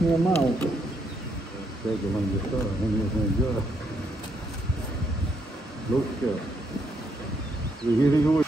Nie mało. Tego będzie to, nie będzie. Ludzkie. Wygiryło.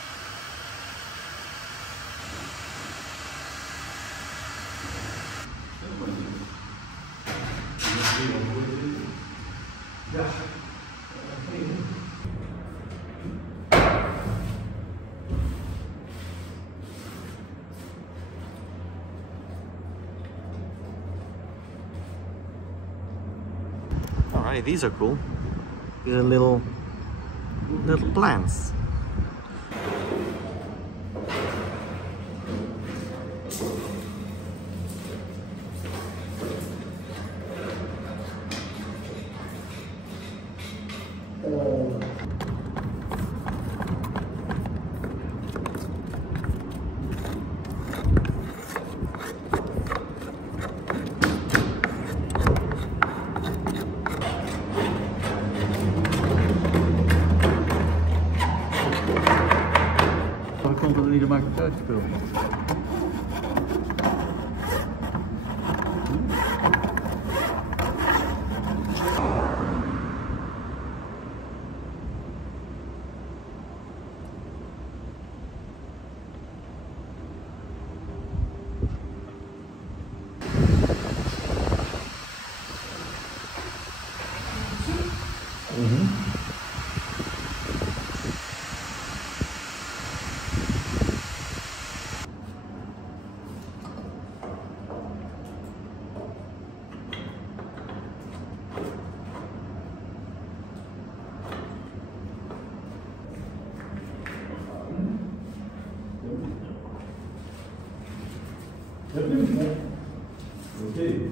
Alright, these are cool. These are little plants. Komt dat ieder maakt het uitspeel. Okay.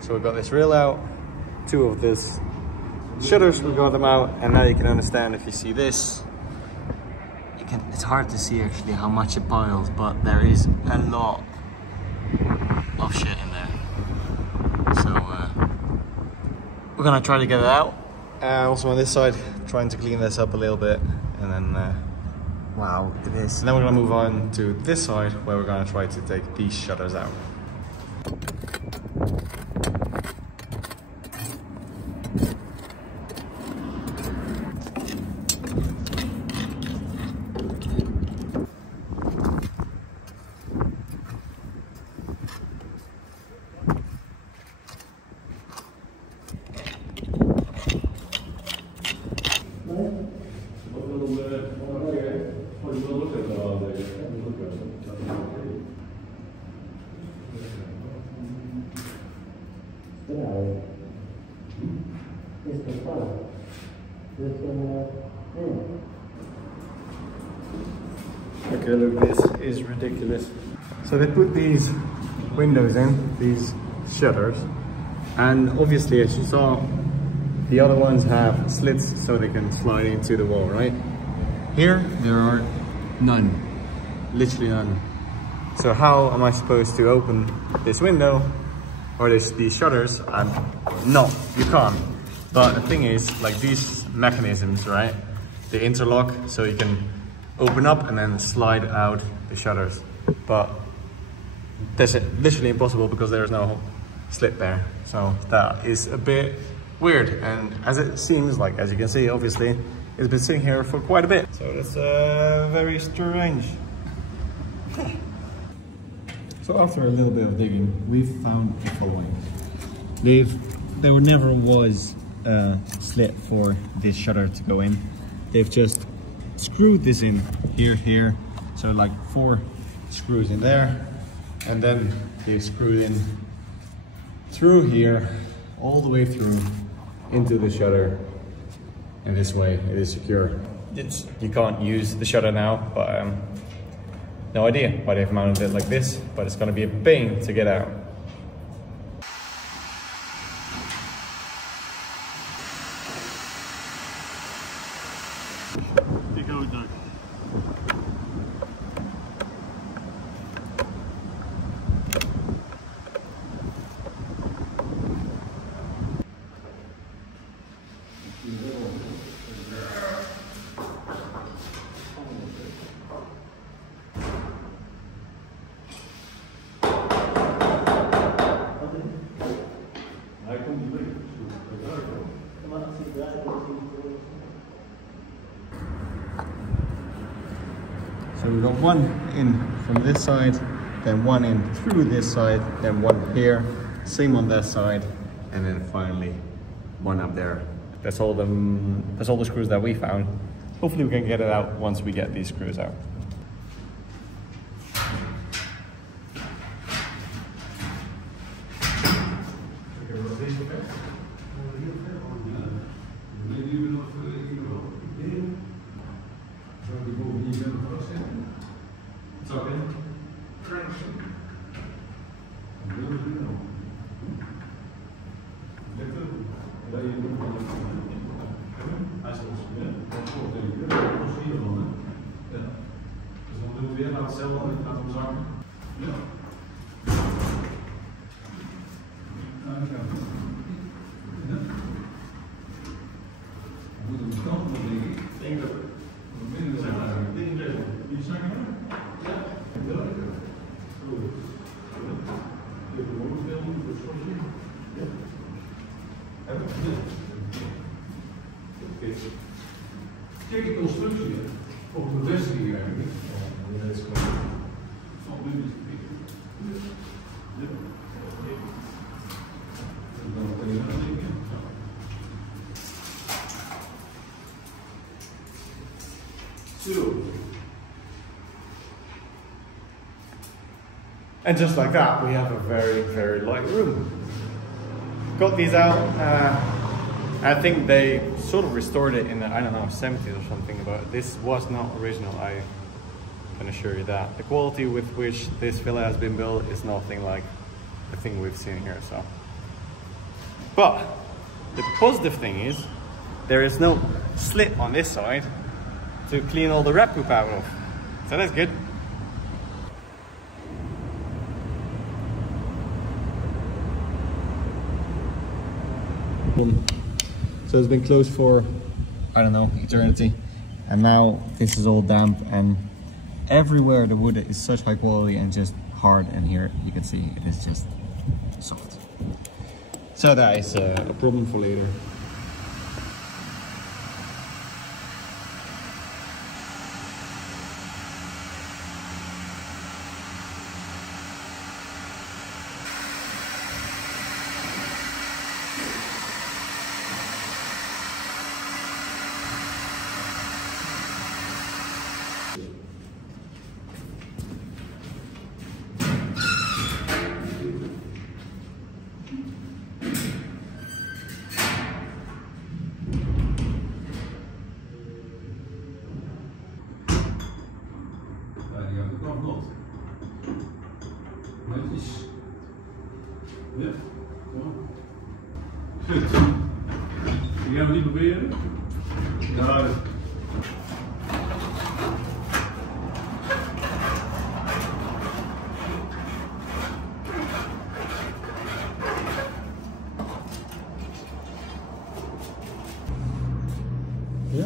So we've got this rail out, two of this shutters, we got them out, and now you can understand if you see this. It's hard to see actually how much it piles, but there is a lot of shit in there. So we're gonna try to get it out. Also on this side, trying to clean this up a little bit, and then wow, look at this. And then we're gonna move on to this side where we're gonna try to take these shutters out. Okay, look, this is ridiculous. So they put these windows in, these shutters, and obviously, as you saw, the other ones have slits so they can slide into the wall, right? Here, there are none, literally none. So how am I supposed to open this window or these shutters? No, you can't. But the thing is, like these mechanisms, right? They interlock so you can open up and then slide out the shutters. But that's literally impossible because there's no slit there. So that is a bit weird. And as it seems, like as you can see, obviously, it's been sitting here for quite a bit. So that's very strange. So after a little bit of digging, we've found the following. There never was a slit for this shutter to go in. They've just screwed this in here. So like 4 screws in there. And then they've screwed in through here, all the way through into the shutter. And this way it is secure. You can't use the shutter now, but no idea why they've mounted it like this, but it's gonna be a pain to get out. So we've got one in from this side, then one in through this side, then one here, same on that side, and then finally one up there. That's all the screws that we found. Hopefully we can get it out once we get these screws out. Kijk de constructie op de bevestiging eigenlijk. Ja, dat is gewoon van nu is het And just like that, we have a very, very light room. Got these out. I think they sort of restored it in the, I don't know, 70s or something, but this was not original, I can assure you that. The quality with which this villa has been built is nothing like the thing we've seen here, so. But the positive thing is, there is no slit on this side to clean all the rat poop out of. So that's good. So it's been closed for, I don't know, eternity. And now this is all damp, and everywhere the wood is such high quality and just hard, and here you can see it is just soft. So that is a problem for later. Ja, goed. Die gaan we niet proberen. Ja, ja.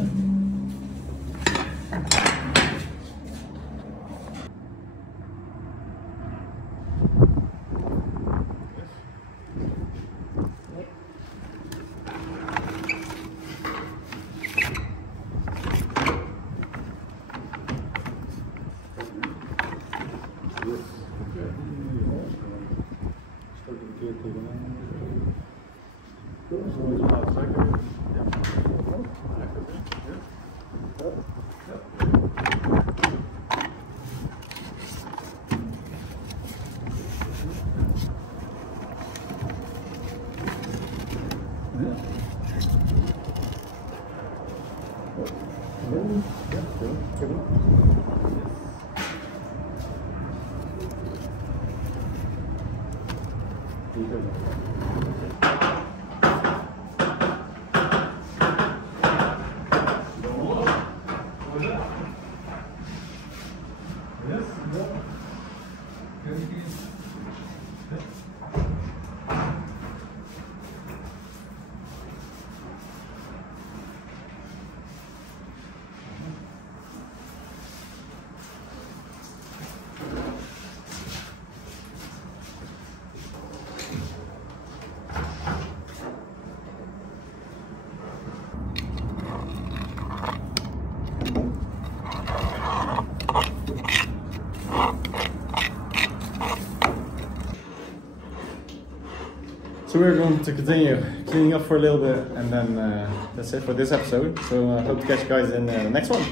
So we're going to continue cleaning up for a little bit, and then that's it for this episode. So I hope to catch you guys in the next one.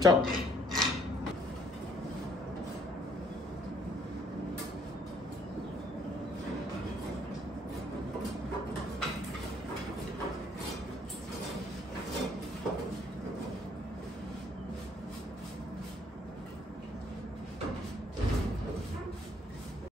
Ciao!